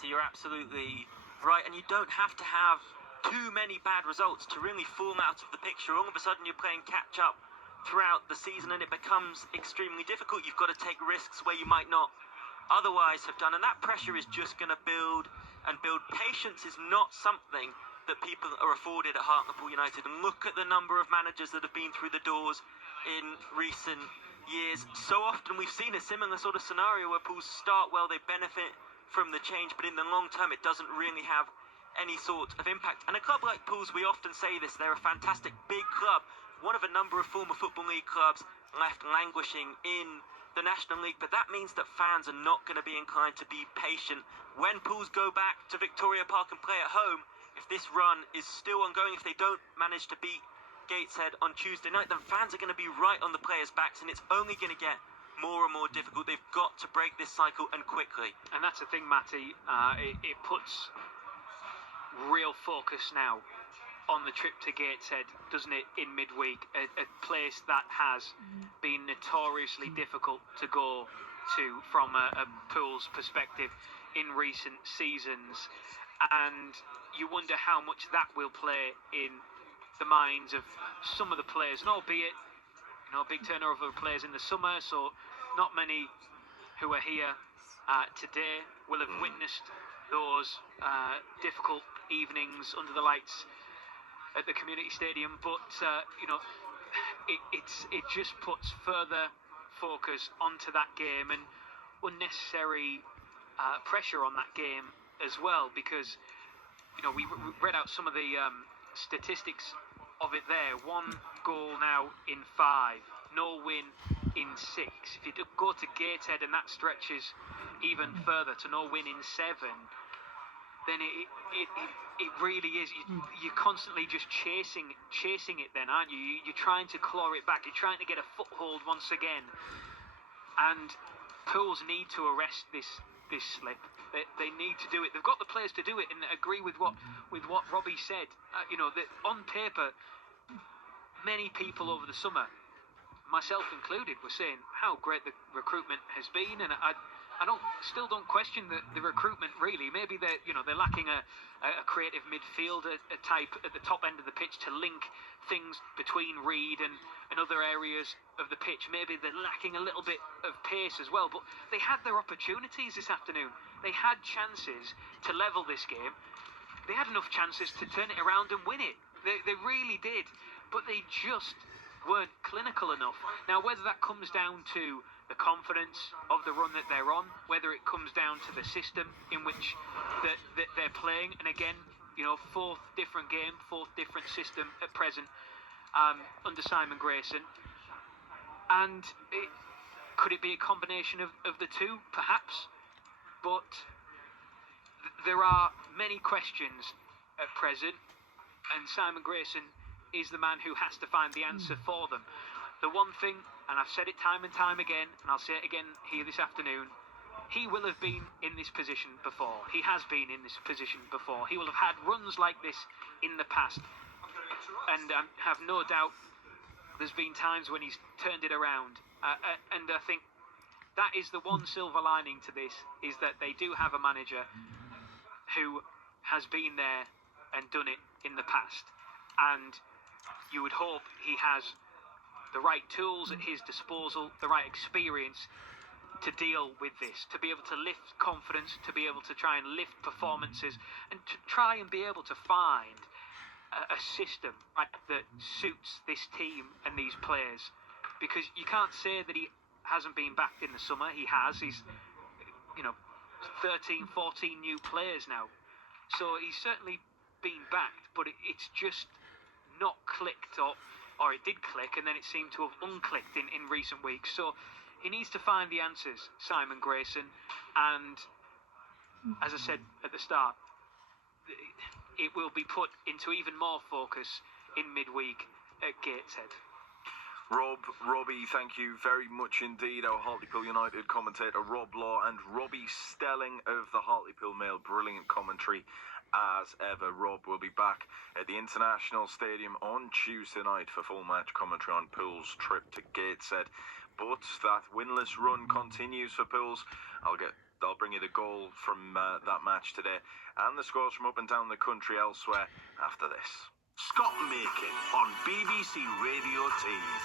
Matty, you're absolutely right, and you don't have to have too many bad results to really fall out of the picture. All of a sudden you're playing catch up throughout the season and it becomes extremely difficult. You've got to take risks where you might not otherwise have done, and that pressure is just going to build and build. Patience is not something that people are afforded at Hartlepool United, and look at the number of managers that have been through the doors in recent years. So often we've seen a similar sort of scenario where Pools start well, they benefit from the change, but in the long term it doesn't really have any sort of impact. And a club like Pools, we often say this, they're a fantastic big club, one of a number of former Football League clubs left languishing in the National League, but that means that fans are not going to be inclined to be patient. When Pools go back to Victoria Park and play at home, if this run is still ongoing, if they don't manage to beat Gateshead on Tuesday night, then fans are going to be right on the players' backs, and it's only going to get more and more difficult. They've got to break this cycle, and quickly. And that's the thing, Matty, it puts real focus now on the trip to Gateshead, doesn't it, in midweek, a place that has been notoriously difficult to go to from a Pools perspective in recent seasons, and you wonder how much that will play in the minds of some of the players, and albeit, you know, big turnover of players in the summer, so not many who are here today will have witnessed those difficult evenings under the lights at the community stadium, but you know, it just puts further focus onto that game and unnecessary pressure on that game as well, because you know, we read out some of the statistics of it there. 1 goal now in 5, no win in 6. If you go to Gateshead and that stretches even further to no win in 7, then it really is. You're constantly just chasing it then, aren't you? You're trying to claw it back. You're trying to get a foothold once again. And Pools need to arrest this slip. They need to do it. They've got the players to do it, and agree with what Robbie said. You know, that on paper, many people over the summer, myself included, were saying how great the recruitment has been, and I still don't question the recruitment really. Maybe they're lacking a creative midfielder type at the top end of the pitch to link things between Reed and other areas of the pitch. Maybe they're lacking a little bit of pace as well, but they had their opportunities this afternoon. They had chances to level this game. They had enough chances to turn it around and win it. They really did, but they just weren't clinical enough. Now, whether that comes down to the confidence of the run that they're on, whether it comes down to the system in which that they're playing, and again, you know, fourth different game, fourth different system at present under Simon Grayson, and could it be a combination of the two, perhaps? But there are many questions at present, and Simon Grayson is the man who has to find the answer for them. The one thing, and I've said it time and time again, and I'll say it again here this afternoon, he will have been in this position before. He has been in this position before. He will have had runs like this in the past. And have no doubt there's been times when he's turned it around. And I think that is the one silver lining to this, is that they do have a manager who has been there and done it in the past. And you would hope he has the right tools at his disposal, the right experience to deal with this, to be able to lift confidence, to be able to try and lift performances, and to try and be able to find a system that suits this team and these players. Because you can't say that he hasn't been backed in the summer. He has. He's, you know, 13, 14 new players now. So he's certainly been backed, but it's just not clicked, or it did click and then it seemed to have unclicked in recent weeks. So he needs to find the answers, Simon Grayson, and as I said at the start, it will be put into even more focus in midweek at Gateshead. Robbie, thank you very much indeed. Our Hartlepool United commentator Rob Law and Robbie Stelling of the Hartlepool Mail. Brilliant commentary as ever. Rob will be back at the International Stadium on Tuesday night for full match commentary on Pools' trip to Gateshead. But that winless run continues for Pools. I'll get They'll bring you the goal from that match today and the scores from up and down the country elsewhere after this. Scott Makin on BBC Radio Tees.